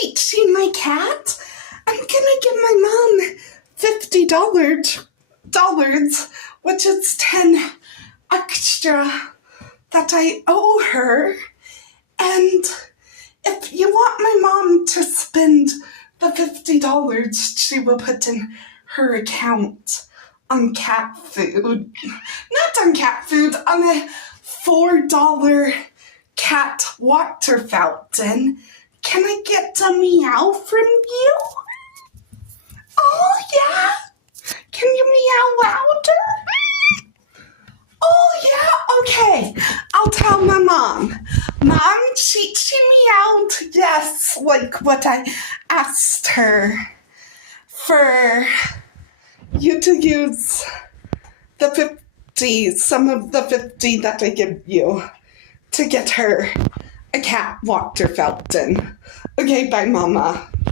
teaching my cat. I'm gonna give my mom $50, which is 10 extra that I owe her. And if you want my mom to spend the $50, she will put in her account on cat food. Not on cat food, on a $4 cat water fountain. Can I get a meow from you? Oh, yeah? Can you meow louder? Oh, yeah? Okay. I'll tell my mom. Mom, she meowed yes, like what I asked her for you to use the 50, some of the 50 that I give you to get her a cat water fountain. Okay, bye, Mama.